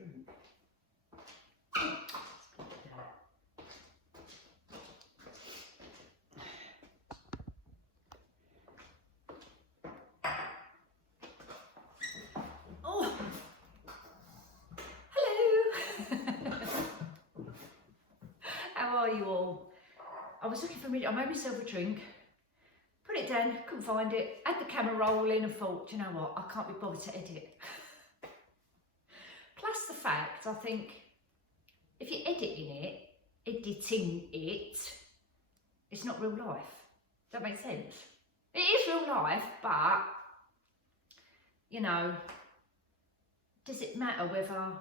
drink. Oh, hello. How are you all? I was looking for a minute. I made myself a drink. Put it down, couldn't find it, had the camera rolling and thought, do you know what, I can't be bothered to edit. Plus the fact, I think, if you're editing it, it's not real life. Does that make sense? It is real life, but, you know, does it matter whether,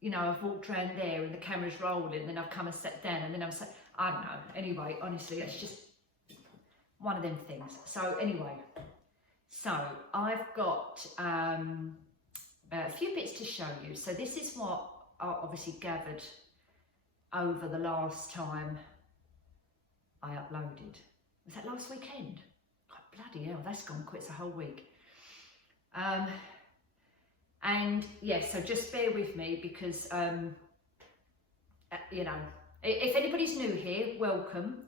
you know, I've walked around there and the camera's rolling, then I've come and sat down and then I'm sat, I don't know. Anyway, honestly, it's just one of them things. So anyway, so I've got a few bits to show you. So this is what I obviously gathered over the last time I uploaded. Was that last weekend? God, bloody hell, that's gone quick, it's a whole week. And yeah, so just bear with me because, you know, if anybody's new here, welcome.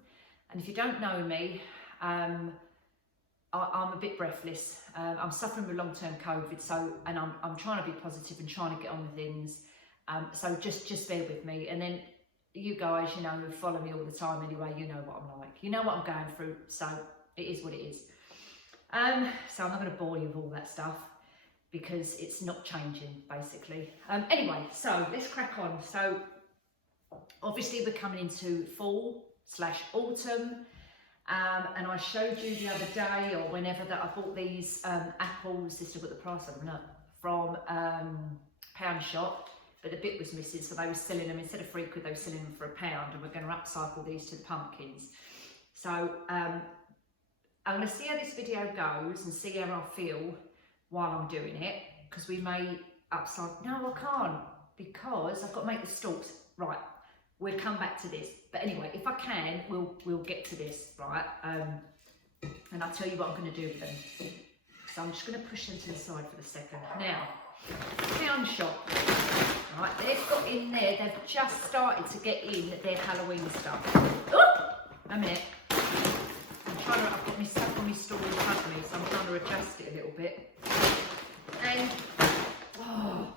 And if you don't know me, I'm a bit breathless. I'm suffering with long-term COVID, so and I'm trying to be positive and trying to get on with things. So just bear with me. And then you guys, you know, who follow me all the time anyway, you know what I'm like. You know what I'm going through, so it is what it is. So I'm not going to bore you with all that stuff because it's not changing, basically. Anyway, so let's crack on. So obviously we're coming into fall/autumn. And I showed you the other day or whenever that I bought these apples, this is what the price of them, from Pound Shop, but the bit was missing, so they were selling them, instead of £3, they were selling them for £1, and we're going to upcycle these to the pumpkins. So I'm going to see how this video goes and see how I feel while I'm doing it, because we may upcycle, no I can't, because I've got to make the stalks, right. We'll come back to this, but anyway, if I can, we'll get to this, right? And I'll tell you what I'm going to do with them. So I'm just going to push them to the side for a second. Now, Pound Shop, right? They've got in there. They've just started to get in their Halloween stuff. Oh, a minute. I've got my stuff on my stool in front of me, so I'm trying to adjust it a little bit. And oh.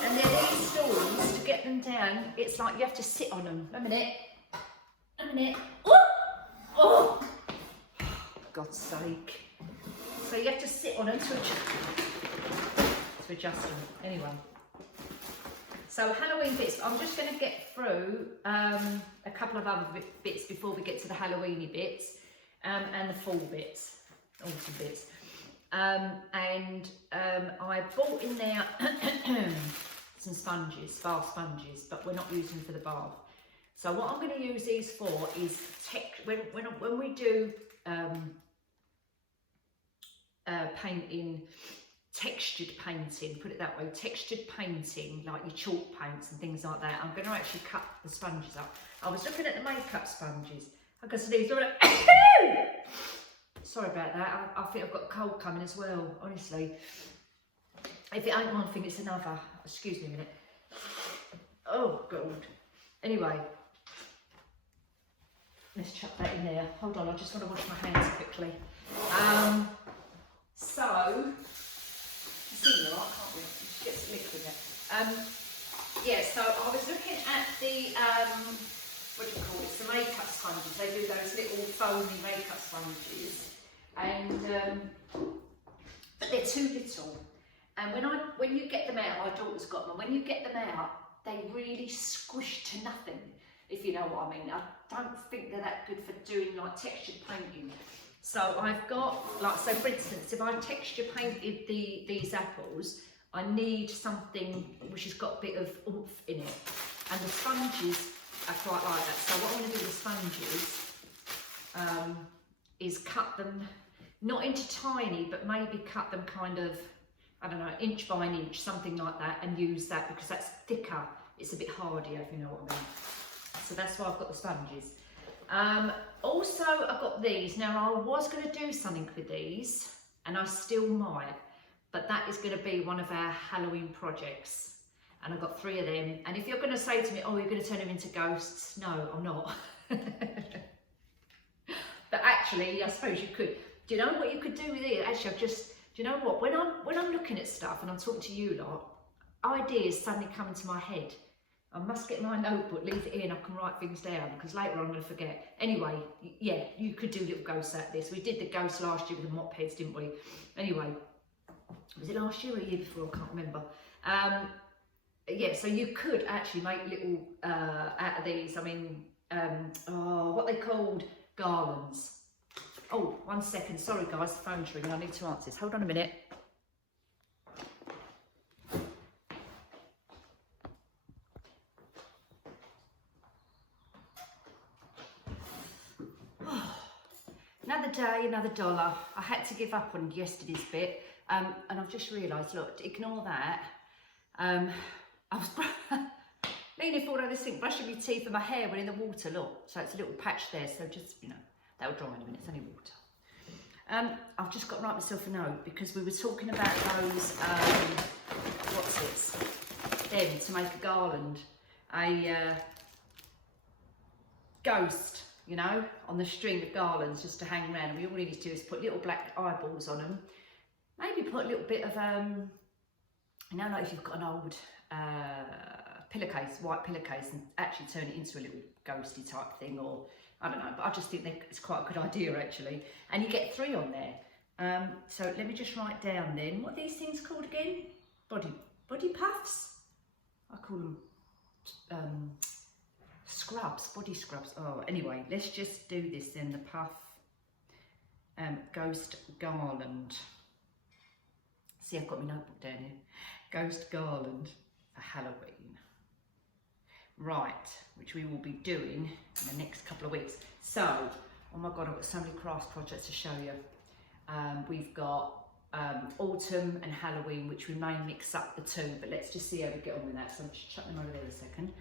And then these stools, to get them down, it's like you have to sit on them. A minute. Oh! Oh! God's sake. So you have to sit on them to adjust them. Anyway. So Halloween bits, I'm just going to get through a couple of other bits before we get to the Halloweeny bits and the fall bits, autumn bits. I bought in there some sponges, bath sponges, but we're not using them for the bath. So what I'm going to use these for is when we do painting, textured painting, put it that way, textured painting, like your chalk paints and things like that, I'm going to actually cut the sponges up. I was looking at the makeup sponges. I got some of these. Sorry about that, I think I've got a cold coming as well, honestly. If it ain't one thing, it's another. Excuse me a minute. Oh, God. Anyway, let's chuck that in there. Hold on, I just want to wash my hands quickly. So, see you lot, can't we? Just get some liquid there. Yeah, so I was looking at the, what do you call it, the makeup sponges. They do those little foamy makeup sponges. And, but they're too little. And when you get them out, my daughter's got them, when you get them out, they really squish to nothing, if you know what I mean. I don't think they're that good for doing like textured painting. So I've got, like, so for instance, if I texture painted these apples, I need something which has got a bit of oomph in it. And the sponges are quite like that. So what I'm going to do with sponges is cut them, not into tiny, but maybe cut them kind of, I don't know, inch by an inch, something like that, and use that because that's thicker. It's a bit hardier, if you know what I mean. So that's why I've got the sponges. Also, I've got these. Now, I was going to do something with these, and I still might, but that is going to be one of our Halloween projects. and I've got 3 of them. And if you're going to say to me, oh, you're going to turn them into ghosts, no, I'm not. But actually, I suppose you could. Do you know what you could do with it? Actually, do you know what? When I'm looking at stuff and I'm talking to you lot, ideas suddenly come into my head. I must get my notebook, leave it in, I can write things down because later I'm going to forget. Anyway, yeah, you could do little ghosts like this. We did the ghost last year with the mop heads, didn't we? Anyway, was it last year or a year before? I can't remember. Yeah, so you could actually make little, out of these, I mean, what they called garlands. Oh, 1 second, sorry guys, the phone's ringing, I need to answer this. Hold on a minute. Another day, another dollar. I had to give up on yesterday's bit, and I've just realised, look, ignore that. I was leaning forward on this thing, brushing my teeth, and my hair went in the water, look. So it's a little patch there, so just, you know, that'll dry in a minute, it's only water. I've just got to write myself a note, because we were talking about those, what's it, them, to make a garland, a ghost, you know, on the string of garlands just to hang around. And we all we need to do is put little black eyeballs on them. Maybe put a little bit of, you know, like if you've got an old pillowcase, white pillowcase, and actually turn it into a little ghosty type thing, or I don't know, but I just think it's quite a good idea actually. And you get 3 on there. So let me just write down then, what are these things called again? Body puffs? I call them scrubs, body scrubs. Oh, anyway, let's just do this then. The puff ghost garland. See, I've got my notebook down here. Ghost garland for Halloween. Right, which we will be doing in the next couple of weeks. So, oh my God, I've got so many crafts projects to show you. We've got autumn and Halloween, which we may mix up the 2, but let's just see how we get on with that. So I'm just chuck them over there a second.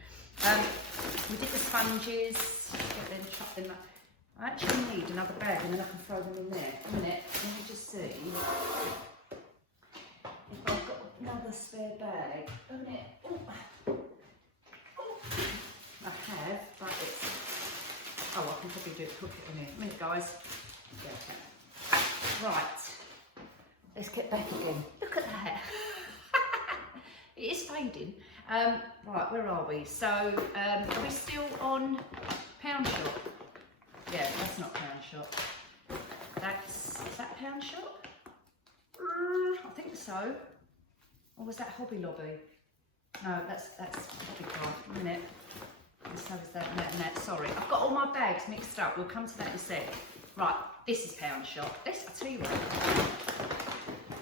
We did the sponges, get them, chuck them up. I actually need another bag and then I can throw them in there. A minute, let me just see if I've got another spare bag. A minute. Ooh. Ooh. I have, but it's, oh, I can probably do it, cook it in here. A minute, guys. Yeah, okay. Right, let's get back again. Look at that. It is fading. Right, where are we? So, are we still on Pound Shop? Yeah, that's not Pound Shop. Is that Pound Shop? I think so. Or was that Hobby Lobby? No, that's Hobbycraft. A minute. So is that and that. Sorry, I've got all my bags mixed up. We'll come to that in a sec. Right, this is Pound Shop. I'll tell you what.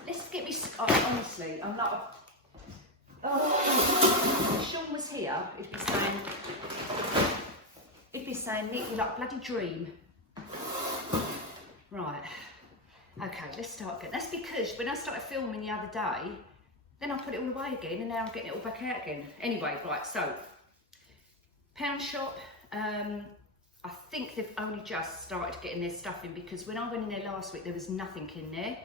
Let's get me. Honestly, I'm not. Oh, if Sean was here, he'd be saying, Nick, you're like a bloody dream. Right. Okay, let's start again. That's because when I started filming the other day, then I put it all away again, and now I'm getting it all back out again. Anyway, right, so Pound Shop, I think they've only just started getting their stuff in, because when I went in there last week, there was nothing in there.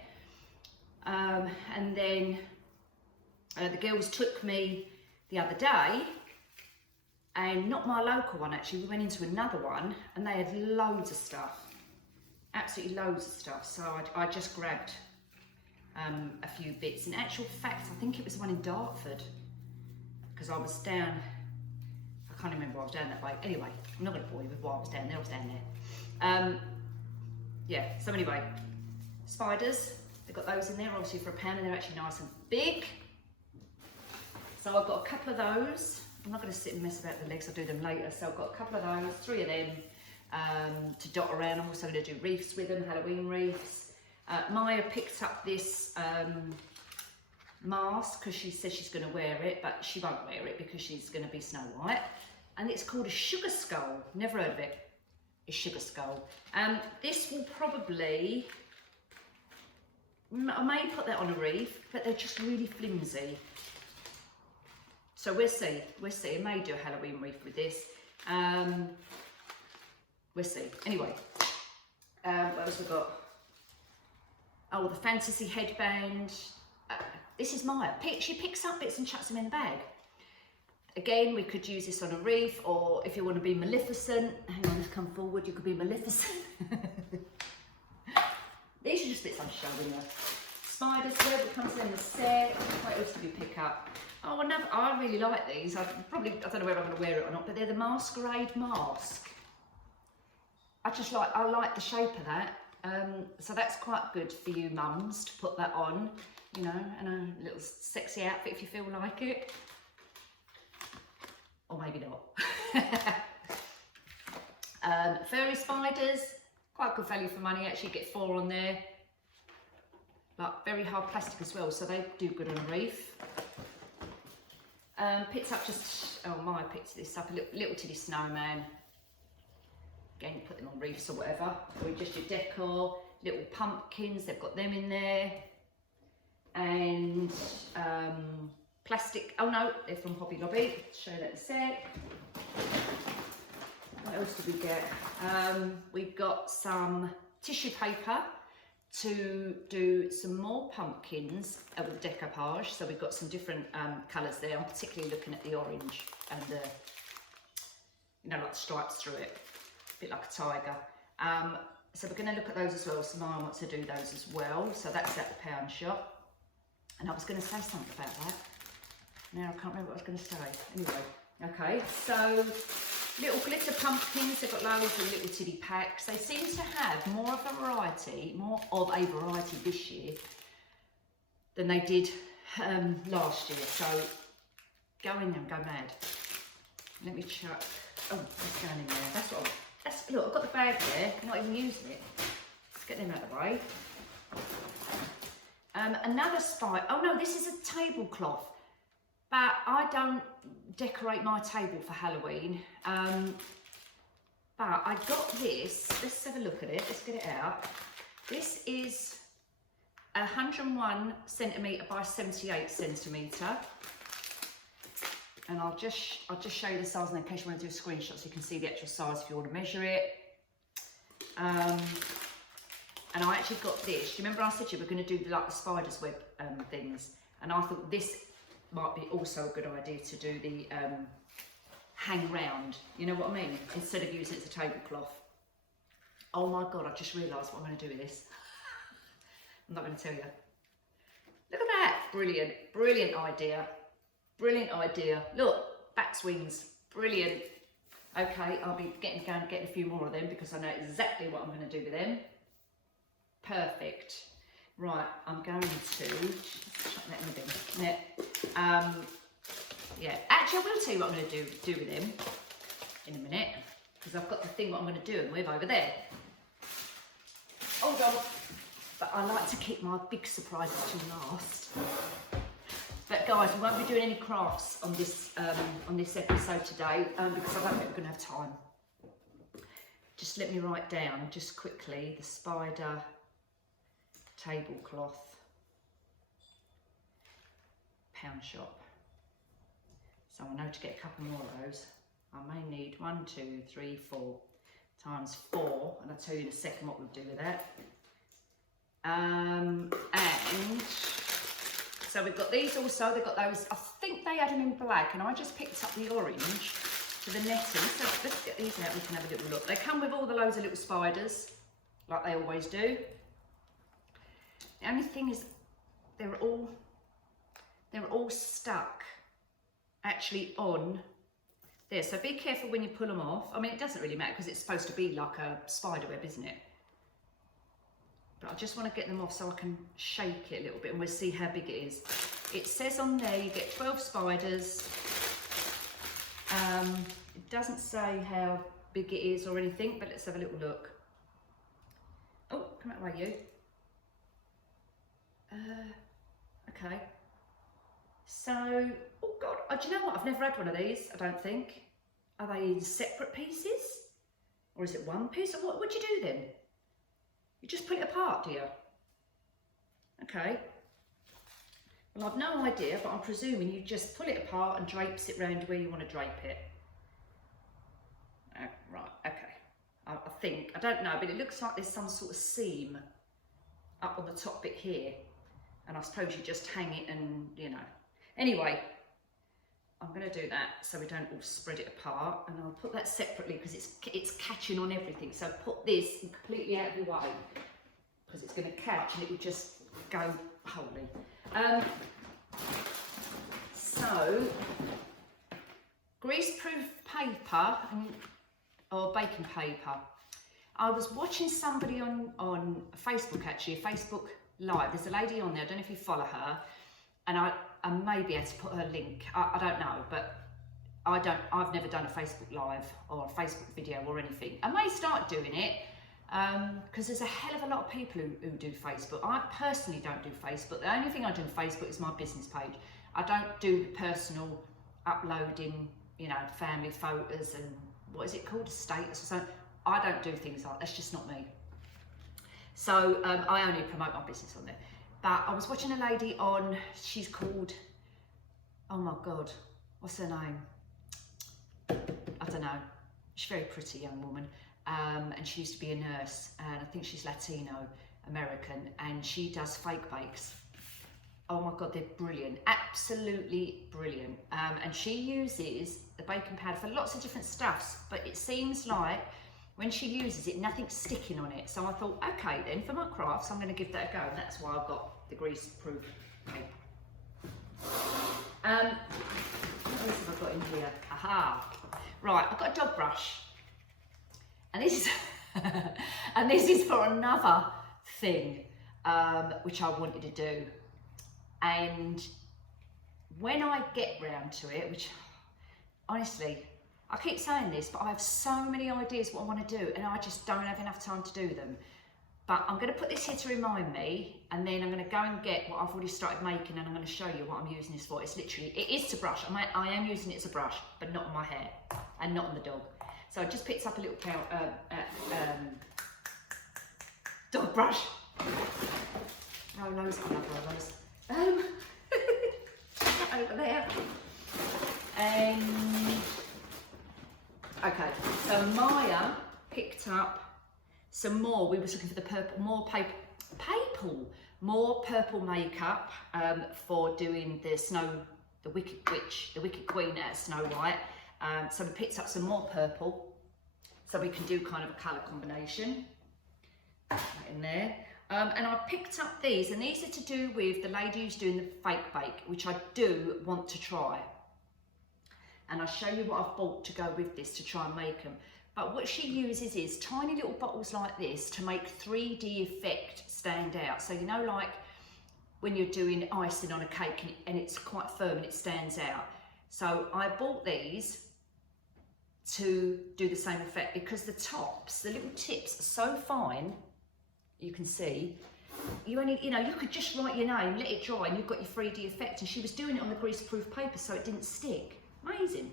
And then the girls took me the other day, and not my local one actually, we went into another one, and they had loads of stuff. Absolutely loads of stuff. So I just grabbed a few bits. In actual fact, I think it was the one in Dartford, because I was down, I can't remember why I was down that way. Anyway, I'm not going to bore you with why I was down there. Yeah, so anyway, spiders, they've got those in there obviously for £1, and they're actually nice and big. So I've got a couple of those. I'm not going to sit and mess about the legs, I'll do them later. So I've got a couple of those, 3 of them to dot around. I'm also going to do wreaths with them, Halloween wreaths. Maya picked up this mask because she says she's going to wear it, but she won't wear it because she's going to be Snow White. And it's called a sugar skull. Never heard of it. A sugar skull. This will probably, I may put that on a wreath, but they're just really flimsy. So we'll see. I may do a Halloween wreath with this. We'll see. Anyway, what else we got? Oh, the fantasy headband. This is Maya. She picks up bits and chucks them in the bag. Again, we could use this on a wreath, or if you want to be Maleficent, hang on, let's come forward, you could be Maleficent. These are just bits I'm showing you. Spiders, web comes in the set. What else did we pick up? Oh, another, I really like these. I don't know whether I'm going to wear it or not, but they're the masquerade mask. I like the shape of that. So that's quite good for you mums to put that on, you know, and a little sexy outfit if you feel like it. Or maybe not. Furry spiders, quite good value for money. Actually get 4 on there. Like very hard plastic as well, so they do good on a wreath. Picked up just, oh my, picked this up, a little titty snowman. Again, put them on wreaths or whatever. Or just your decor, little pumpkins, they've got them in there. And plastic, oh no, they're from Hobby Lobby. Show that in a sec. What else did we get? We've got some tissue paper to do some more pumpkins with decoupage. So we've got some different colours there. I'm particularly looking at the orange and the, you know, like the stripes through it, a bit like a tiger. So we're going to look at those as well. So Maya wants to do those as well. So that's at the pound shop. And I was going to say something about that. Now I can't remember what I was going to say. Anyway, okay, so little glitter pumpkins, they've got loads of little titty packs. They seem to have more of a variety this year than they did last year. So go in there and go mad. Let me check. Oh, what's going in there? Look, I've got the bag there, I'm not even using it. Let's get them out of the way. Another spike. Oh no, this is a tablecloth. But I don't decorate my table for Halloween. But I got this. Let's have a look at it. Let's get it out. This is 101 centimetre by 78 centimetre. And I'll just show you the size in case you want to do a screenshot so you can see the actual size if you want to measure it. And I actually got this. Do you remember I said to you we're going to do like the spider's web things? And I thought this might be also a good idea to do the hang round. You know what I mean? Instead of using it as a tablecloth. Oh my God, I just realised what I'm going to do with this. I'm not going to tell you. Look at that. Brilliant. Brilliant idea. Brilliant idea. Look, bat swings. Brilliant. Okay, I'll be getting a few more of them because I know exactly what I'm going to do with them. Perfect. Right, I'm going to chuck that in the bin. Yeah, actually I will tell you what I'm going to do with them in a minute because I've got the thing what I'm going to do them with over there. Hold on. But I like to keep my big surprises till last. But guys, we won't be doing any crafts on this episode today because I don't think we're going to have time. Just let me write down just quickly the spider tablecloth pound shop. So I know to get a couple more of those. I may need 1, 2, 3, 4 times 4, and I'll tell you in a second what we'll do with that. And so we've got these also, they've got those, I think they had them in black, and I just picked up the orange for the netting. So let's get these out and we can have a little look. They come with all the loads of little spiders, like they always do. The only thing is they're all stuck actually on there. So be careful when you pull them off. I mean, it doesn't really matter because it's supposed to be like a spider web, isn't it? But I just want to get them off so I can shake it a little bit and we'll see how big it is. It says on there you get 12 spiders. It doesn't say how big it is or anything, but let's have a little look. Oh, come out of the way, you. Okay. So, oh God, do you know what? I've never had one of these, I don't think. Are they in separate pieces? Or is it one piece? What would you do then? You just put it apart, do you? Okay. Well, I've no idea, but I'm presuming you just pull it apart and drapes it round where you want to drape it. Oh, right, okay. I think, I don't know, but it looks like there's some sort of seam up on the top bit here. And I suppose you just hang it and, you know. Anyway, I'm going to do that so we don't all spread it apart, and I'll put that separately because it's catching on everything. So put this completely out of the way because it's going to catch and it will just go holy. So greaseproof paper or baking paper. I was watching somebody on Facebook, actually, a Facebook Live. There's a lady on there, I don't know if you follow her, and I may be able to put her link. I don't know, but I've never done a Facebook Live or a Facebook video or anything. I may start doing it because there's a hell of a lot of people who do Facebook. I personally don't do Facebook. The only thing I do on Facebook is my business page. I don't do the personal uploading, you know, family photos and what is it called, status or something. I don't do things like that. That's just not me. So I only promote my business on there. But I was watching a lady on, she's called, oh my God, what's her name? I don't know. She's a very pretty young woman. And she used to be a nurse, and I think she's Latino American, and she does fake bakes. Oh my God, they're brilliant, absolutely brilliant. And she uses the baking powder for lots of different stuffs, but it seems like when she uses it, nothing's sticking on it. So I thought, okay then, for my crafts, I'm going to give that a go, and that's why I've got the grease-proof paper. What else have I got in here? Aha! Right, I've got a dog brush, and this is and this is for another thing which I wanted to do. And when I get round to it, which honestly, I keep saying this, but I have so many ideas what I want to do, and I just don't have enough time to do them. But I'm going to put this here to remind me, and then I'm going to go and get what I've already started making, and I'm going to show you what I'm using this for. It's literally, it is to brush. I am using it as a brush, but not on my hair, and not on the dog. So I just picked up a little dog brush. Rolos, I love Rolos. Over there. Okay, so Maya picked up some more. We were looking for the purple, more purple makeup for doing the Wicked Witch, the Wicked Queen at Snow White. So we picked up some more purple, so we can do kind of a colour combination in there. And I picked up these, and these are to do with the lady who's doing the fake bake, which I do want to try. And I'll show you what I've bought to go with this to try and make them. But what she uses is tiny little bottles like this to make 3D effect stand out. So you know, like when you're doing icing on a cake and it's quite firm and it stands out. So I bought these to do the same effect, because the tops, the little tips are so fine. You can see, you only, you know, you could just write your name, let it dry, and you've got your 3D effect. And she was doing it on the greaseproof paper so it didn't stick. Amazing.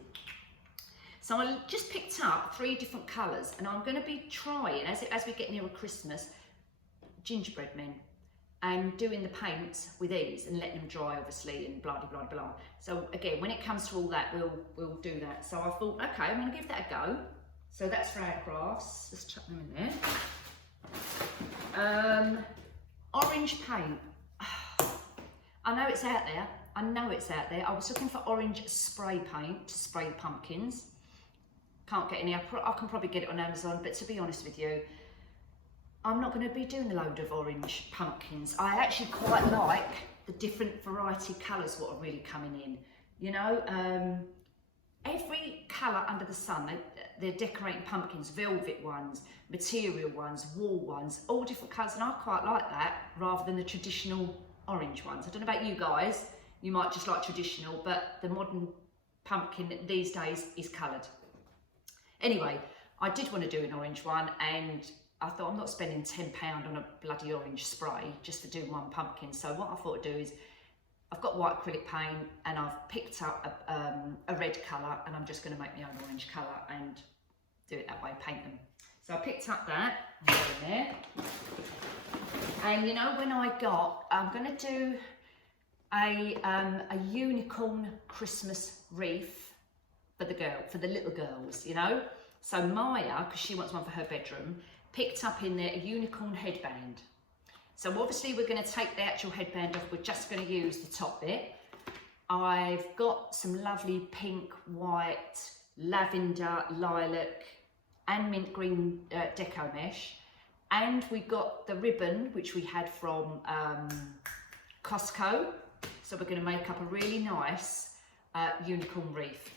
So I just picked up 3 different colours, and I'm going to be trying, as we get nearer Christmas, gingerbread men, and doing the paints with these and letting them dry, obviously, and blah, blah, blah, blah. So again, when it comes to all that, we'll do that. So I thought, okay, I'm going to give that a go. So that's for our crafts. Let's chuck them in there. Orange paint. I know it's out there. I know it's out there. I was looking for orange spray paint to spray pumpkins. Can't get any. I can probably get it on Amazon, but to be honest with you, I'm not going to be doing a load of orange pumpkins. I actually quite like the different variety colours what are really coming in. You know, every colour under the sun, they're decorating pumpkins, velvet ones, material ones, wool ones, all different colours, and I quite like that rather than the traditional orange ones. I don't know about you guys, you might just like traditional, but the modern pumpkin these days is coloured. Anyway, I did want to do an orange one, and I thought I'm not spending £10 on a bloody orange spray just to do one pumpkin. So what I thought I'd do is, I've got white acrylic paint, and I've picked up a red colour, and I'm just going to make my own orange colour and do it that way, paint them. So I picked up that, and go in there. And you know, when I'm going to do a unicorn Christmas wreath for the little girls, you know. So Maya, because she wants one for her bedroom, picked up in there a unicorn headband. So obviously we're going to take the actual headband off. We're just going to use the top bit. I've got some lovely pink, white, lavender, lilac and mint green deco mesh. And we got the ribbon, which we had from Costco. So we're going to make up a really nice unicorn wreath.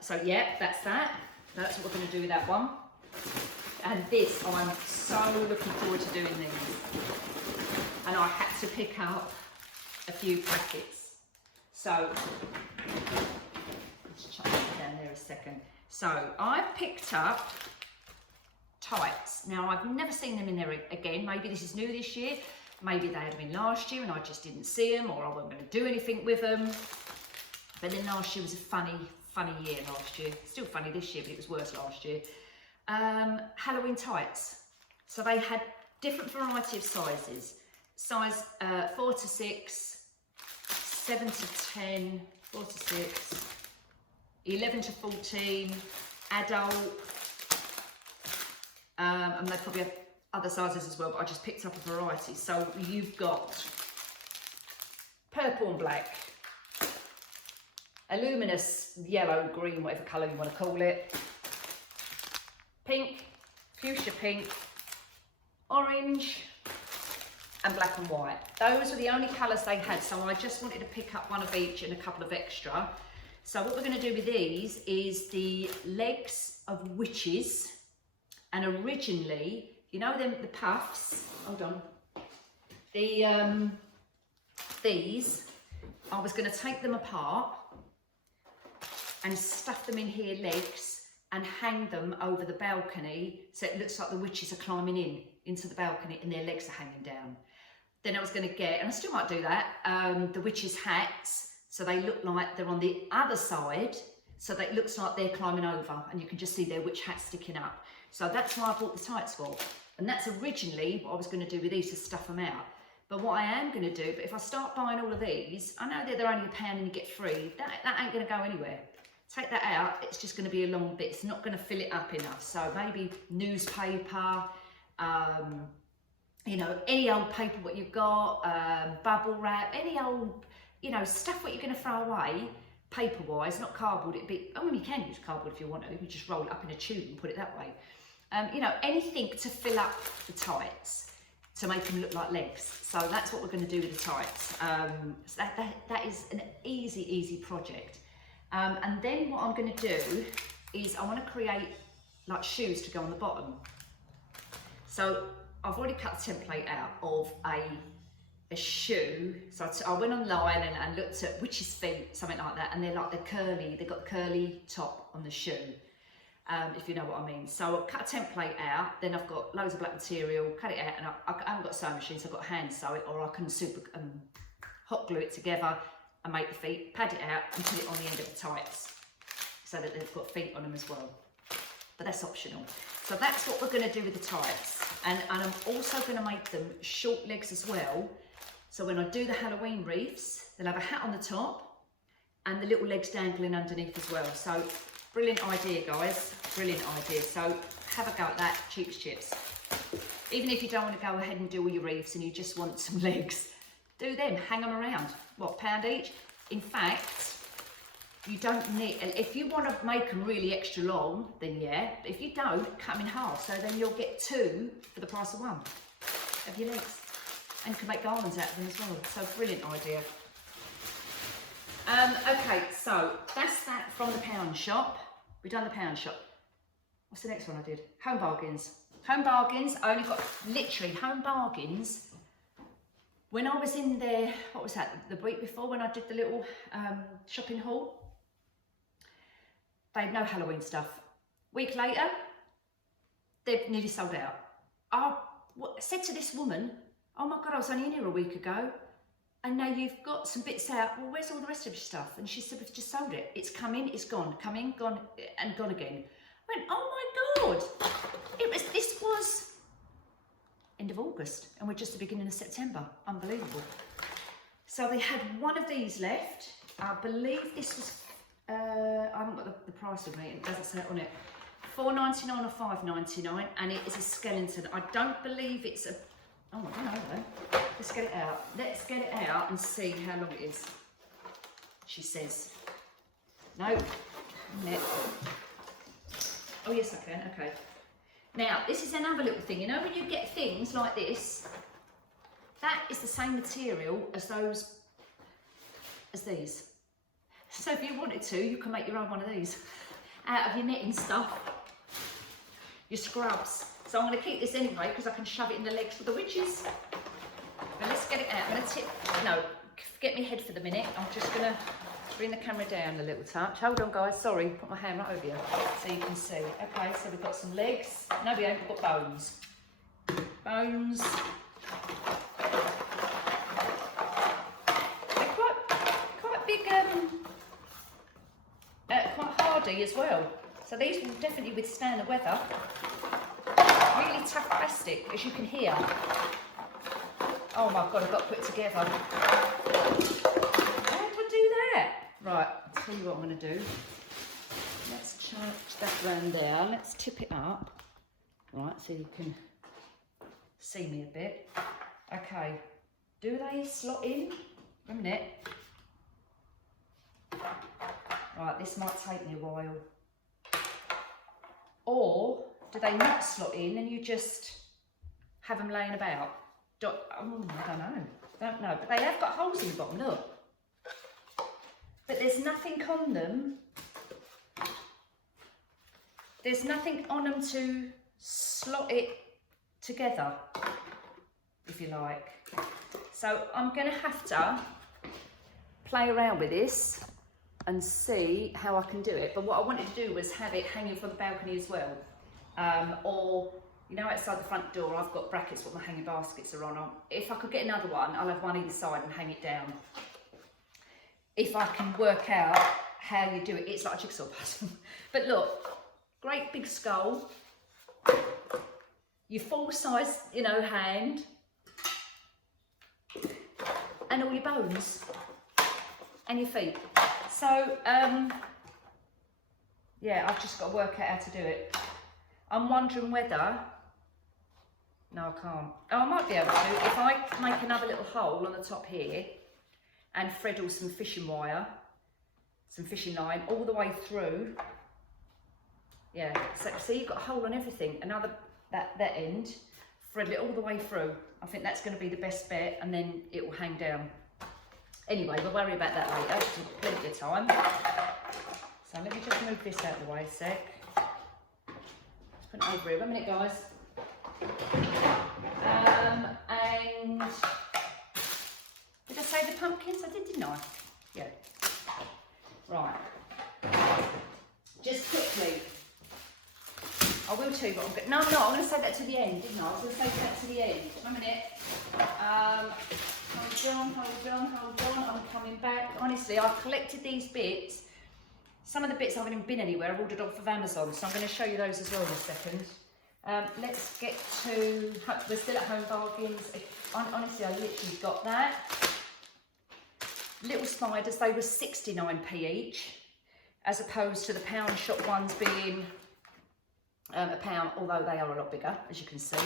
So yeah, that's that. That's what we're going to do with that one. And this, I'm so looking forward to doing these. And I had to pick up a few packets. So, just chuck that down there a second. So I've picked up tights. Now I've never seen them in there again. Maybe this is new this year. Maybe they had been last year and I just didn't see them, or I wasn't going to do anything with them. But then last year was a funny year last year. Still funny this year, but it was worse last year. Halloween tights. So they had different variety of sizes. Size 4 to 6, 7 to 10, 4 to 6, 11 to 14, adult. And they probably have other sizes as well, but I just picked up a variety. So you've got purple and black, a luminous yellow, green, whatever colour you want to call it, pink, fuchsia pink, orange, and black and white. Those were the only colours they had, so I just wanted to pick up one of each and a couple of extra. So what we're going to do with these is the legs of witches, and originally, you know them, the puffs, hold on, these, I was going to take them apart and stuff them in here legs and hang them over the balcony so it looks like the witches are climbing into the balcony and their legs are hanging down. Then I was going to get, and I still might do that, the witches' hats, so they look like they're on the other side, so that it looks like they're climbing over and you can just see their witch hat sticking up. So that's why I bought the tights for. And that's originally what I was going to do with these, to stuff them out. But what I am going to do, but if I start buying all of these, I know that they're only £1 and you get 3, that ain't going to go anywhere. Take that out, it's just going to be a long bit, it's not going to fill it up enough. So maybe newspaper, you know, any old paper what you've got, bubble wrap, any old, you know, stuff what you're going to throw away, paper-wise, not cardboard. It'd be, I mean, you can use cardboard if you want to, you just roll it up in a tube and put it that way. You know, anything to fill up the tights to make them look like legs. So that's what we're going to do with the tights. So that is an easy project. And then what I'm going to do is I want to create like shoes to go on the bottom. So I've already cut the template out of a shoe. So I went online and looked at witch's feet, something like that, and they're like they've got the curly top on the shoe, if you know what I mean. So I'll cut a template out, then I've got loads of black material, cut it out, and I haven't got a sewing machine, so I've got to hand sew it, or I can hot glue it together and make the feet, pad it out and put it on the end of the tights so that they've got feet on them as well. But that's optional. So that's what we're going to do with the tights. And I'm also going to make them short legs as well. So when I do the Halloween wreaths, they'll have a hat on the top and the little legs dangling underneath as well. So brilliant idea, guys, brilliant idea. So have a go at that, cheap chips. Even if you don't want to go ahead and do all your wreaths and you just want some legs, do them, hang them around. What, £1 each? In fact, you don't need, if you want to make them really extra long, then yeah. But if you don't, cut them in half. So then you'll get 2 for the price of 1 of your legs. And you can make garlands out of them as well. So brilliant idea. Okay, so that's that from the pound shop. We've done the pound shop. What's the next one I did? Home bargains. Home bargains, I only got literally home bargains. When I was in there, what was that, the week before when I did the little shopping haul, they had no Halloween stuff. Week later, they've nearly sold out. I said to this woman, oh my God, I was only in here a week ago, and now you've got some bits out. Well, where's all the rest of your stuff? And she said, we've just sold it. It's come in, it's gone, come in, gone, and gone again. I went, oh my God, this was end of August, and we're just the beginning of September. Unbelievable. So they had one of these left. I believe this was, I haven't got the price with me, it doesn't say it on it. £4.99 or £5.99, and it is a skeleton. I don't believe it's a, oh, I don't know though. let's get it out. Let's get it out and see how long it is. She says. No. No. Oh yes, I can. Okay. Now, this is another little thing. You know when you get things like this, that is the same material as these. So if you wanted to, you can make your own one of these out of your knitting stuff, your scrubs. So I'm going to keep this anyway because I can shove it in the legs for the witches. But let's get it out. I'm going to forget my head for the minute. I'm just going to bring the camera down a little touch. Hold on, guys. Sorry, put my hand right over you so you can see. Okay, so we've got some legs. No, we haven't. We've got bones. Bones. They're quite big, quite hardy as well. So these will definitely withstand the weather. Really tough plastic, as you can hear. Oh my God, I've got to put it together. How do I do that? Right, I'll tell you what I'm going to do. Let's change that round there. Let's tip it up. Right, so you can see me a bit. Okay, do they slot in? A minute. Right, this might take me a while. Or do they not slot in and you just have them laying about? I don't know. But they have got holes in the bottom, look. But there's nothing on them. There's nothing on them to slot it together, if you like. So I'm going to have to play around with this and see how I can do it. But what I wanted to do was have it hanging from the balcony as well. Or, you know, outside the front door, I've got brackets what my hanging baskets are on. If I could get another one, I'll have one either side and hang it down. If I can work out how you do it, it's like a jigsaw puzzle. But look, great big skull, your full size, you know, hand, and all your bones, and your feet. So, yeah, I've just got to work out how to do it. I'm wondering whether, no I can't. Oh, I might be able to, if I make another little hole on the top here, and threadle some fishing wire, some fishing line all the way through. Yeah, so see you've got a hole on everything. Another, that end, thread it all the way through. I think that's going to be the best bet, and then it will hang down. Anyway, we'll worry about that later, because we've got plenty of time. So let me just move this out of the way a sec. Let's put it over here. 1 minute, guys. And did I say the pumpkins? I did, didn't I? Yeah. Right. Just quickly. I will tell you what I'm going to... No, I'm going to say that to the end, didn't I? I was going to say that to the end. 1 minute. Hold on. I'm coming back. Honestly, I've collected these bits. Some of the bits haven't even been anywhere. I've ordered off of Amazon, so I'm going to show you those as well in a second. Let's get to... We're still at Home Bargains. Honestly, I literally got that. Little spiders, they were 69p each, as opposed to the pound shop ones being a pound, although they are a lot bigger, as you can see.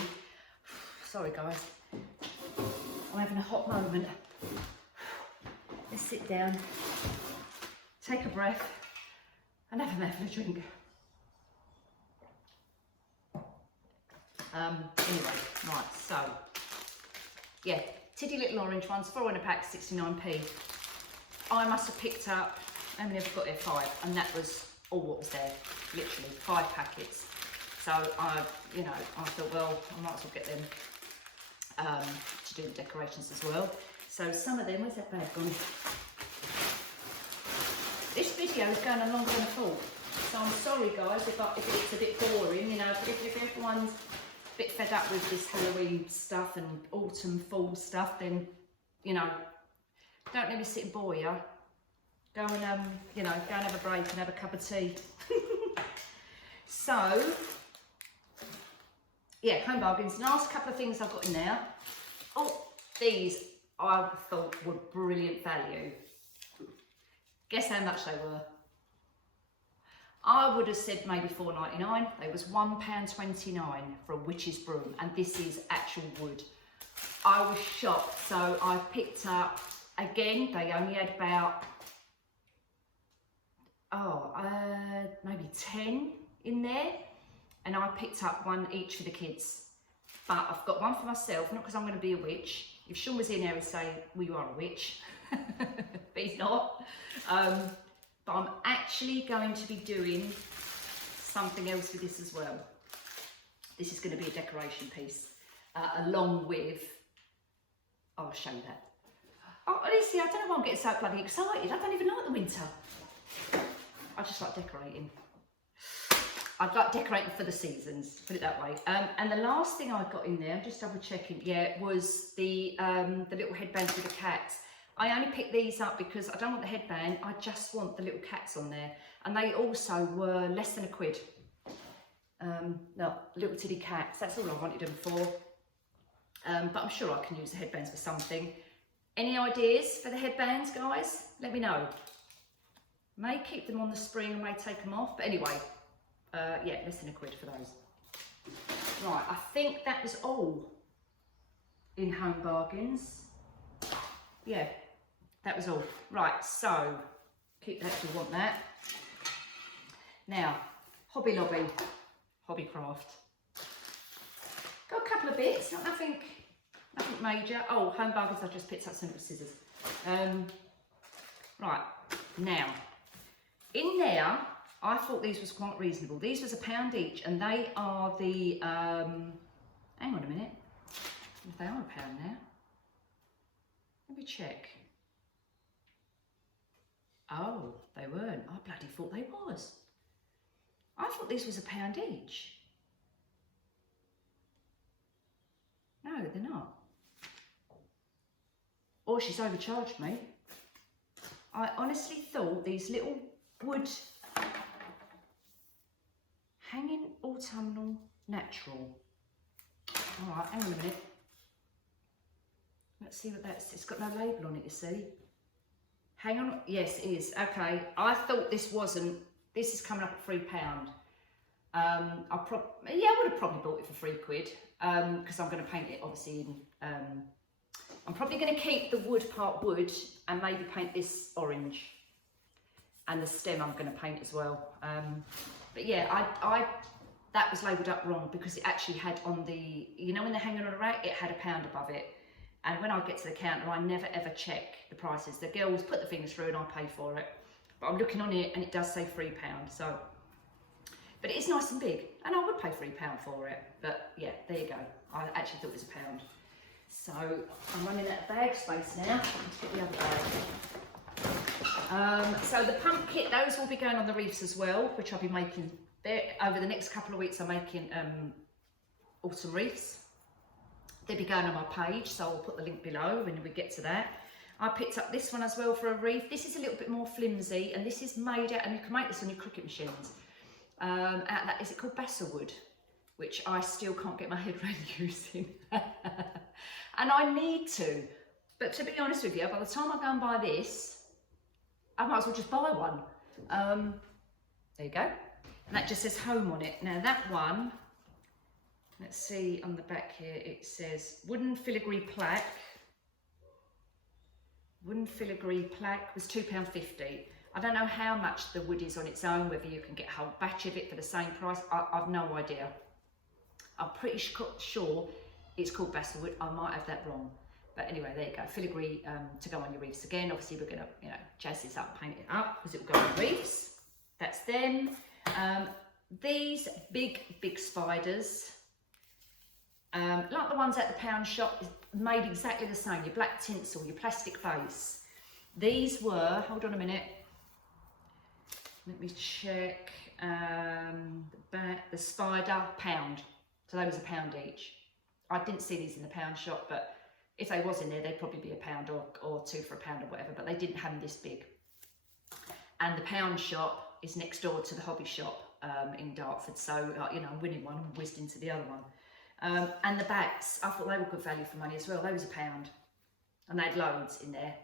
Sorry guys, I'm having a hot moment. Let's sit down, take a breath, and have a mouthful of drink. Anyway, right, so, yeah, tiddy little orange ones, 4 in a pack, 69p. I must have picked up, how many have I got here? 5, and that was all what was there, literally 5 packets. So I thought, well, I might as well get them to do the decorations as well. So some of them, where's that bag gone? This video is going on longer than I thought. So I'm sorry guys if it's a bit boring, you know, if everyone's a bit fed up with this Halloween stuff and autumn, fall stuff, then, you know, don't let me sit and bore you. Go and, go and have a break and have a cup of tea. So, yeah, Home Bargains. The last couple of things I've got in there. Oh, these I thought were brilliant value. Guess how much they were? I would have said maybe £4.99. They was £1.29 for a witch's broom, and this is actual wood. I was shocked. So I picked up, again, they only had about, maybe 10 in there. And I picked up one each for the kids. But I've got one for myself, not because I'm going to be a witch. If Sean was in there, he'd say, well, you are a witch. But he's not. But I'm actually going to be doing something else with this as well. This is going to be a decoration piece, along with, I'll show you that. Oh, honestly, I don't know why I'm getting so bloody excited. I don't even like the winter. I just like decorating. I like decorating for the seasons, put it that way. And the last thing I got in there, I'm just double checking, yeah, was the little headbands with the cats. I only picked these up because I don't want the headband, I just want the little cats on there. And they also were less than £1. No, little titty cats, that's all I wanted them for. But I'm sure I can use the headbands for something. Any ideas for the headbands, guys? Let me know. May keep them on the spring and may take them off, but anyway, yeah, less than £1 for those. Right, I think that was all in Home Bargains. Yeah, that was all. Right, so keep that if you want that. Now, Hobby Lobby, Hobbycraft. Got a couple of bits, nothing major. Oh, Home Bargains, I just picked up some little scissors. Right, now, in there, I thought these was quite reasonable. These was £1 each, and they are the, hang on a minute, if they are £1 now. Let me check. Oh, they weren't. I bloody thought they was. I thought this was £1 each. No, they're not. Or she's overcharged me. I honestly thought these little wood hanging autumnal natural. All right, hang on a minute. Let's see what that's, it's got no label on it, you see. Hang on, yes it is, okay. I thought this wasn't, this is coming up at £3. I would have probably bought it for £3, because I'm going to paint it obviously in, I'm probably going to keep the wood part wood and maybe paint this orange. And the stem I'm going to paint as well. But yeah, that was labelled up wrong because it actually had on the, you know when they're hanging on a rack, it had £1 above it. And when I get to the counter, I never ever check the prices. The girls put the fingers through and I pay for it. But I'm looking on it and it does say £3, so. But it is nice and big, and I would pay £3 for it. But yeah, there you go. I actually thought it was £1. So I'm running out of bag space now. Let's get the other bag. So the pump kit, those will be going on the reefs as well, which I'll be making there over the next couple of weeks. I'm making autumn reefs. They'll be going on my page, so I'll put the link below when we get to that. I picked up this one as well for a reef. This is a little bit more flimsy, and this is made out, and you can make this on your cricket machines. Out of that, is it called basswood, which I still can't get my head around using. And I need to, but to be honest with you, by the time I go and buy this, I might as well just buy one. There you go. And that just says home on it. Now that one, let's see on the back here, it says wooden filigree plaque. Wooden filigree plaque was £2.50. I don't know how much the wood is on its own, whether you can get a whole batch of it for the same price. I've no idea. I'm pretty sure it's called basswood. I might have that wrong. But anyway, there you go. Filigree to go on your reefs again. Obviously, we're going to, you know, jazz this up, paint it up because it will go on reefs. That's them. These big spiders, like the ones at the pound shop, made exactly the same. Your black tinsel, your plastic face. These were, hold on a minute. Let me check. The spider, £1. So they was £1 each. I didn't see these in the pound shop, but if they was in there, they'd probably be £1 or two for £1 or whatever, but they didn't have them this big. And the pound shop is next door to the hobby shop in Dartford, so you know, I'm winning one and whizzed into the other one. And the bats, I thought they were good value for money as well. They was £1, and they had loads in there.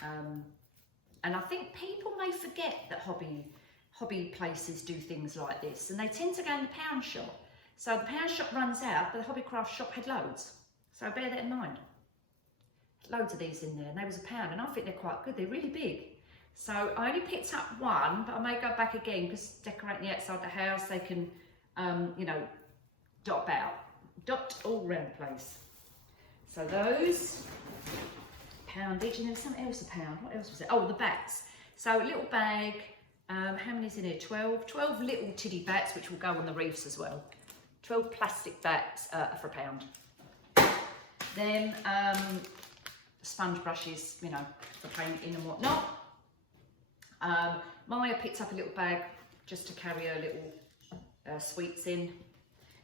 And I think people may forget that hobby places do things like this, and they tend to go in the pound shop. So the pound shop runs out, but the Hobbycraft shop had loads. So bear that in mind. Loads of these in there, and they was £1, and I think they're quite good. They're really big. So I only picked up one, but I may go back again because decorating the outside the house, they can, you know, dot all around the place. So those, poundage, and then something else £1. What else was it? Oh, the bats. So a little bag. How many is in here? 12 little tiddy bats, which will go on the reefs as well. 12 plastic bats for £1. Then sponge brushes, you know, for painting and whatnot. Maya picked up a little bag just to carry her little sweets in.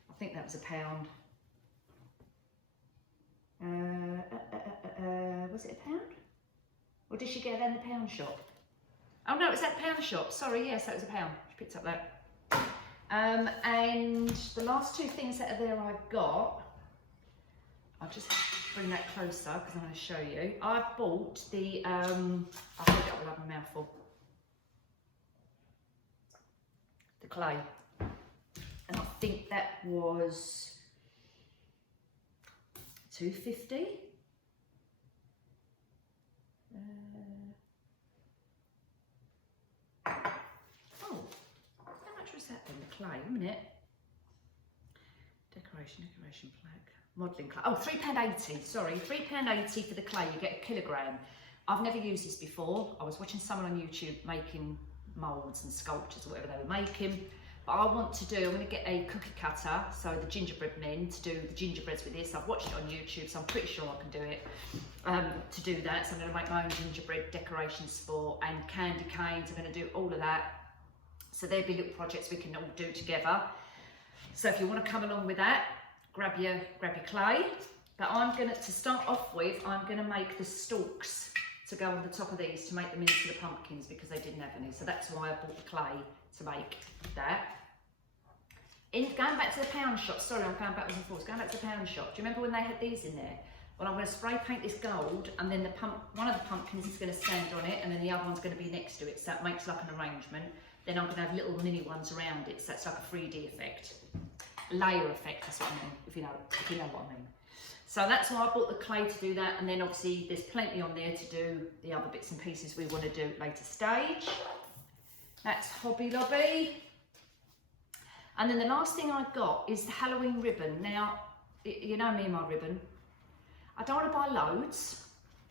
I think that was £1. Was it £1? Or did she get it in the pound shop? Oh no, it's at the pound shop. Sorry, yes, that was £1. She picked up that. And the last two things that are there I got, I'll just bring that closer because I'm going to show you. I bought the, I think that will have a mouthful. The clay. And I think that was £2.50. Oh, how much was that then? The clay, a minute. Decoration flag. Modelling clay. Oh, £3.80. Sorry, £3.80 for the clay. You get a kilogram. I've never used this before. I was watching someone on YouTube making moulds and sculptures or whatever they were making. But I want to do, I'm going to get a cookie cutter, so the gingerbread men, to do the gingerbreads with this. I've watched it on YouTube, so I'm pretty sure I can do it to do that. So I'm going to make my own gingerbread decorations for, and candy canes. I'm going to do all of that. So there'll be little projects we can all do together. So if you want to come along with that, grab your clay. But I'm going to start off with, I'm going to make the stalks to go on the top of these to make them into the pumpkins because they didn't have any. So that's why I bought the clay to make that. Going back to the pound shop, sorry, I'm going backwards and forwards, going back to the pound shop. Do you remember when they had these in there? Well, I'm going to spray paint this gold, and then one of the pumpkins is going to stand on it, and then the other one's going to be next to it, so it makes like an arrangement. Then I'm going to have little mini ones around it, so it's like a 3D effect. Layer effect, that's what I mean, if you know what I mean. So that's why I bought the clay to do that, and then obviously there's plenty on there to do the other bits and pieces we want to do at later stage. That's Hobby Lobby. And then the last thing I got is the Halloween ribbon. Now, you know me and my ribbon. I don't want to buy loads,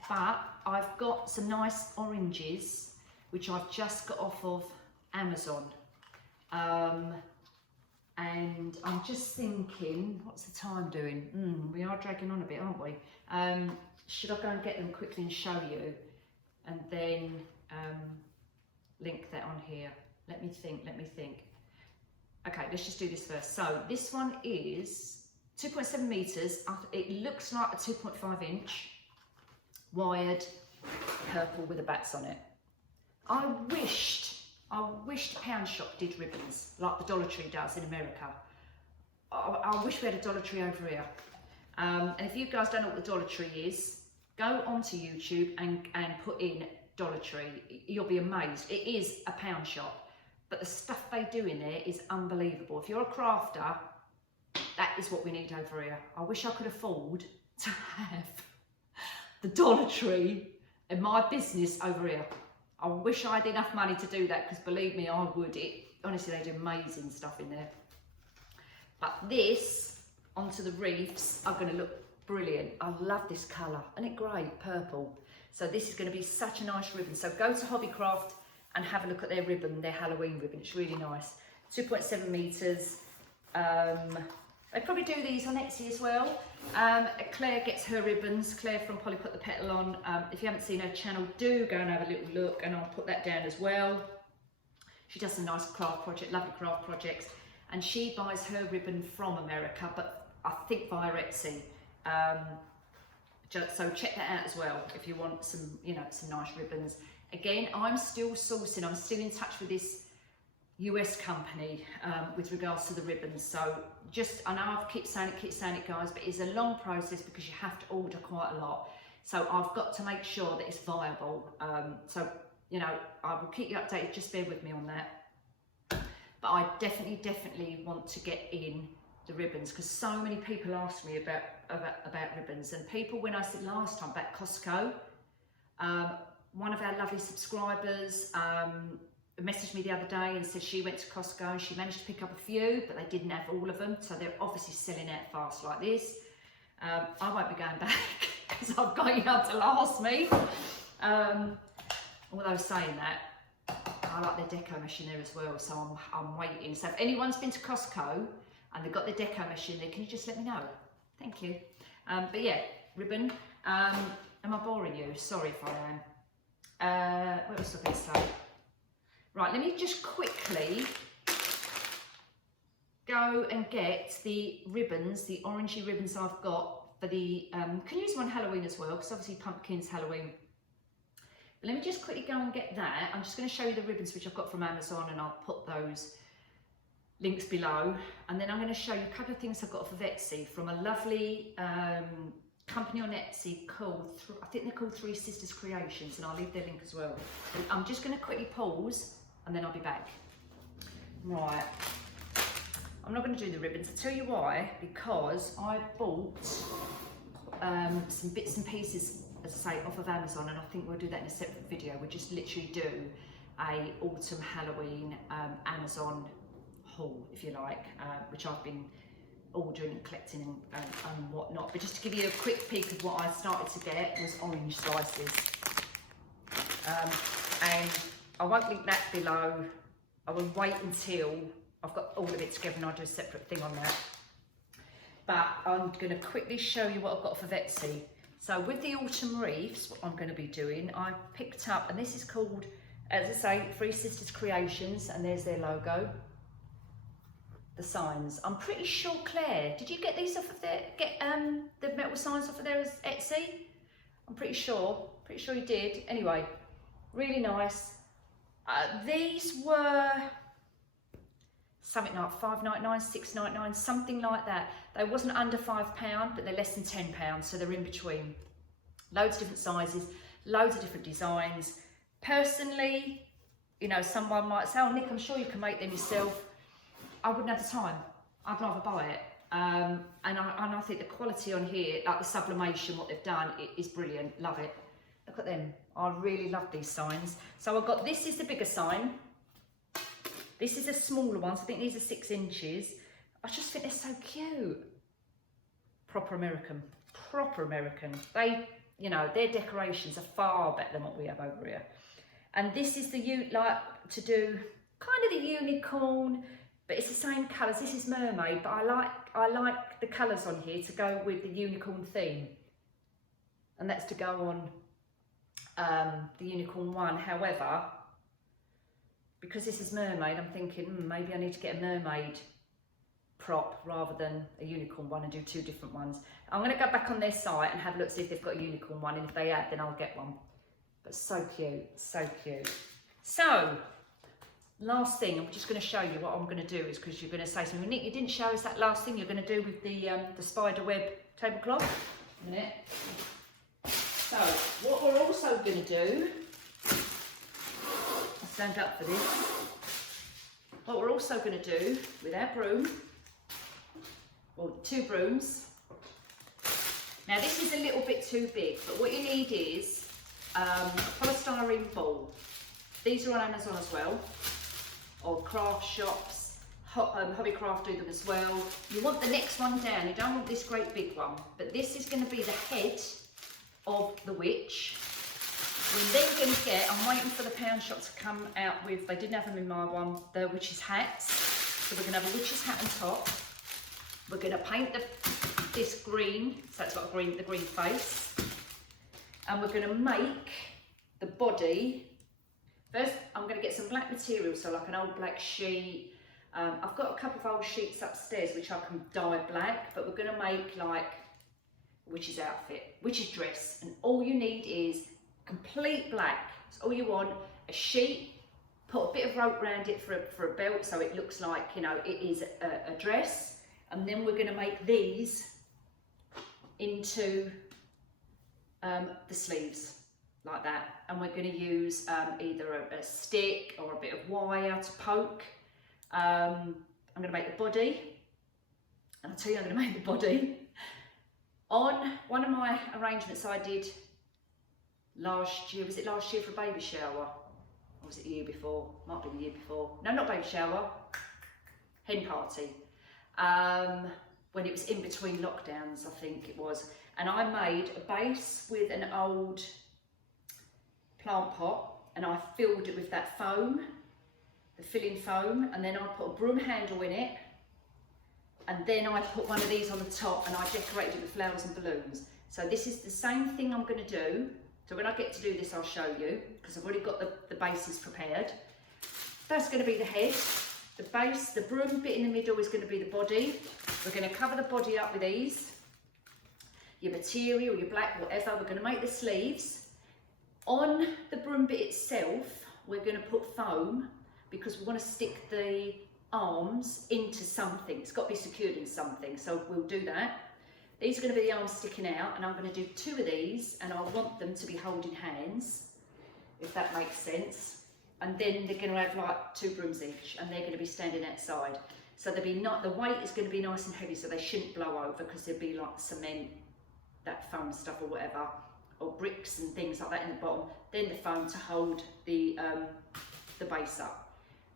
but I've got some nice oranges, which I've just got off of Amazon. And I'm just thinking, what's the time doing? We are dragging on a bit, aren't we? Should I go and get them quickly and show you? And then link that on here. Let me think. Okay, let's just do this first. So this one is 2.7 meters. It looks like a 2.5 inch wired purple with the bats on it. I wished Pound Shop did ribbons like the Dollar Tree does in America. I wish we had a Dollar Tree over here. And if you guys don't know what the Dollar Tree is, go onto YouTube and put in Dollar Tree. You'll be amazed. It is a pound shop, but the stuff they do in there is unbelievable. If you're a crafter, that is what we need over here. I wish I could afford to have the Dollar Tree in my business over here. I wish I had enough money to do that, because believe me, I would. Honestly, they do amazing stuff in there. But this, onto the reefs, are going to look brilliant. I love this colour. Isn't it great? Purple. So this is going to be such a nice ribbon. So go to Hobbycraft and have a look at their ribbon, their Halloween ribbon. It's really nice. 2.7 metres. They probably do these on Etsy as well. Claire gets her ribbons. Claire from Polly Put the Petal On. If you haven't seen her channel, do go and have a little look, and I'll put that down as well. She does some nice craft project, lovely craft projects, and she buys her ribbon from America, but I think via Etsy. So check that out as well if you want some, some nice ribbons. Again, I'm still sourcing. I'm still in touch with this US company with regards to the ribbons. So I know I've keep saying it guys, but it's a long process because you have to order quite a lot. So I've got to make sure that it's viable. I will keep you updated, just bear with me on that. But I definitely want to get in the ribbons, because so many people ask me about ribbons, and people, when I said last time about Costco, one of our lovely subscribers messaged me the other day and said she went to Costco and she managed to pick up a few, but they didn't have all of them, so they're obviously selling out fast like this. I won't be going back because I've got you to last me. Although saying that, I like their deco machine there as well, so I'm waiting. So if anyone's been to Costco and they've got the deco machine there, can you just let me know? Thank you. But yeah, ribbon. Am I boring you? Sorry if I am. What else was I going to say? Right, let me just quickly go and get the ribbons, the orangey ribbons I've got for the, can use them on Halloween as well, because obviously pumpkin's Halloween. But let me just quickly go and get that. I'm just going to show you the ribbons which I've got from Amazon, and I'll put those links below. And then I'm going to show you a couple of things I've got off of Etsy from a lovely company on Etsy called, I think they're called Three Sisters Creations, and I'll leave their link as well. I'm just going to quickly pause and then I'll be back. Right, I'm not going to do the ribbons. I'll tell you why, because I bought some bits and pieces, as I say, off of Amazon, and I think we'll do that in a separate video. We'll just literally do a autumn Halloween Amazon haul, if you like, which I've been ordering and collecting and whatnot. But just to give you a quick peek of what I started to get was orange slices, and I won't link that below. I will wait until I've got all of it together and I'll do a separate thing on that. But I'm going to quickly show you what I've got for Etsy. So with the autumn wreaths, what I'm going to be doing, I picked up, and this is called, as I say, Three Sisters Creations, and there's their logo. The signs. I'm pretty sure, Claire, did you get these off of there? Get the metal signs off of there as Etsy? I'm pretty sure you did. Anyway, really nice. These were something like £5.99, £6.99, something like that. They wasn't under £5, but they're less than £10, so they're in between. Loads of different sizes, loads of different designs. Personally, you know, someone might say, oh Nick, I'm sure you can make them yourself. I wouldn't have the time. I'd rather buy it. And I think the quality on here, like the sublimation, what they've done, it is brilliant. Love it. Look at them. I really love these signs. So I've got, this is the bigger sign. This is the smaller ones. I think these are 6 inches. I just think they're so cute. Proper American. Proper American. They, you know, their decorations are far better than what we have over here. And this is the, like to do kind of the unicorn, but it's the same colours. This is mermaid, but I like the colours on here to go with the unicorn theme. And that's to go on the unicorn one. However, because this is mermaid, I'm thinking maybe I need to get a mermaid prop rather than a unicorn one and do 2 different ones. I'm going to go back on their site and have a look, see if they've got a unicorn one, and if they have, then I'll get one. But so cute, so cute. So, last thing, I'm just going to show you what I'm going to do, is because you're going to say to me, Nick, you didn't show us that last thing you're going to do with the spider web tablecloth. A minute. So, what we're also going to do, I'll stand up for this. What we're also going to do with our broom, well, 2 brooms. Now this is a little bit too big, but what you need is a polystyrene ball. These are on Amazon as well, or craft shops. Hobbycraft do them as well. You want the next one down, you don't want this great big one, but this is going to be the head of the witch. We're then going to get, I'm waiting for the pound shop to come out with, they didn't have them in my one, the witch's hats. So we're going to have a witch's hat on top. We're going to paint this green, so it's got the green face. And we're going to make the body. First, I'm going to get some black material, so like an old black sheet. I've got a couple of old sheets upstairs which I can dye black, but we're going to make like a witch's outfit, witch's dress. And all you need is complete black. That's all you want. A sheet, put a bit of rope around it for a belt so it looks like, you know, it is a dress. And then we're going to make these into the sleeves like that, and we're going to use either a stick or a bit of wire to poke. I'm going to make the body, and I'll tell you I'm going to make the body. On one of my arrangements I did last year, was it last year for a baby shower? Or was it the year before? Might be the year before. No, not baby shower, hen party. When it was in between lockdowns, I think it was. And I made a base with an old plant pot, and I filled it with that foam, the filling foam, and then I put a broom handle in it, and then I put one of these on the top, and I decorated it with flowers and balloons. So this is the same thing I'm going to do. So when I get to do this, I'll show you, because I've already got the bases prepared. That's going to be the head. The base, the broom bit in the middle is going to be the body. We're going to cover the body up with these. Your material, your black, whatever. We're going to make the sleeves. On the broom bit itself, we're going to put foam because we want to stick the arms into something. It's got to be secured in something, so we'll do that. These are going to be the arms sticking out, and I'm going to do 2 of these, and I want them to be holding hands, if that makes sense. And then they're going to have like 2 brooms each, and they're going to be standing outside. So they'll be not, the weight is going to be nice and heavy, so they shouldn't blow over, because there'll be like cement, that foam stuff or whatever, or bricks and things like that in the bottom. Then the foam to hold the base up,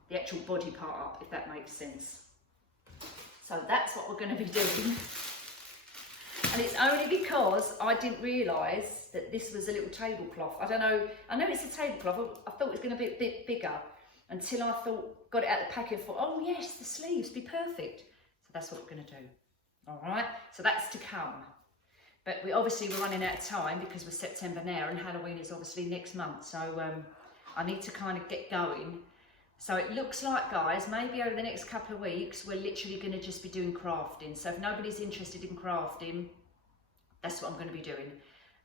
the actual body part up, if that makes sense. So that's what we're going to be doing. And it's only because I didn't realise that this was a little tablecloth. I don't know, I know it's a tablecloth, I thought it was going to be a bit bigger until I thought, got it out of the packet and thought, oh yes, the sleeves be perfect. So that's what we're going to do. All right, so that's to come. But we're running out of time because we're September now, and Halloween is obviously next month. So I need to kind of get going. So it looks like, guys, maybe over the next couple of weeks, we're literally going to just be doing crafting. So if nobody's interested in crafting, that's what I'm going to be doing.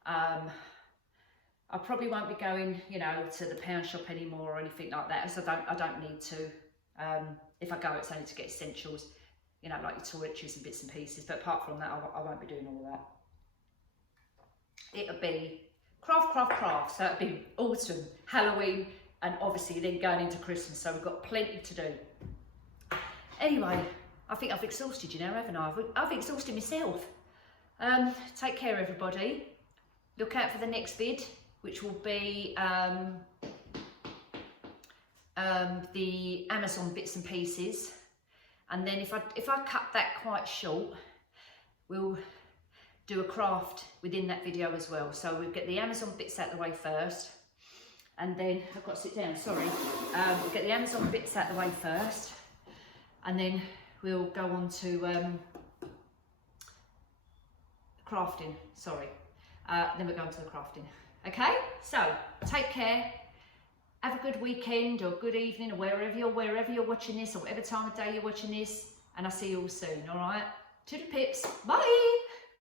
I probably won't be going, you know, to the pound shop anymore or anything like that, so I don't need to. If I go, it's only to get essentials, you know, like your toiletries and bits and pieces. But apart from that, I won't be doing all that. It'll be craft. So it'll be autumn, Halloween, and obviously then going into Christmas. So we've got plenty to do. Anyway, I think I've exhausted you now, haven't I? I've exhausted myself. Take care, everybody. Look out for the next vid, which will be the Amazon bits and pieces. And then if I cut that quite short, we'll do a craft within that video as well. So we'll get the Amazon bits out the way first, and then I've got to sit down, sorry. We'll get the Amazon bits out the way first, and then we'll go on to crafting, sorry. Then we're going to the crafting. Okay, so take care. Have a good weekend or good evening or wherever you're watching this, or whatever time of day you're watching this, and I'll see you all soon, all right? To the pips, bye.